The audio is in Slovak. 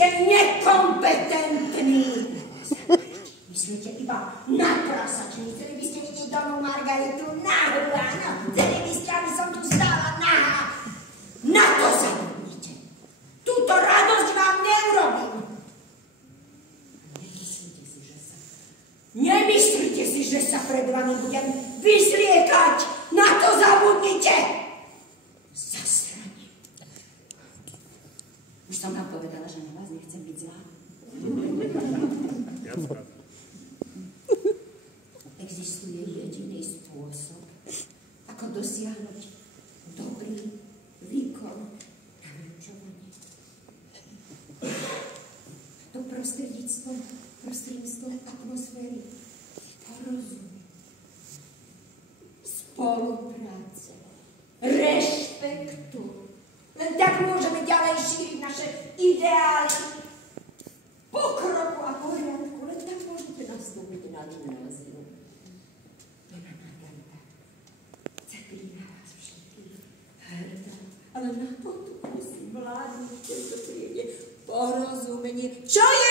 ste nekompetentní. Myslíte iba na prasačný. Chceli by ste vidieť Donu Margaritu nahu, áno. Chceli by ste, aby som tu stála nahá. Na to zabudnite. Túto radosť vám neurobím. Nemyslíte si, že sa pred vami budem vyzliekať. Na to zabudnite. Zasranie. Už som vám povedala, že na vás nechcem byť zlá. Existuje jediný spôsob, ako dosiahnuť dobrý výkon na vyučovanie. To prostredníctvom atmosféry porozumie, spolupráce, rešpektu. Len tak môžeme ďalej šíriť naše ideály pokroku a poriadku. Len tak môžete nastúpiť na gymnázium. Dona Margarita cepí na vás všetkých hrdá, ale na to tu musí vládnuť v tejto triede porozumenie. Čo je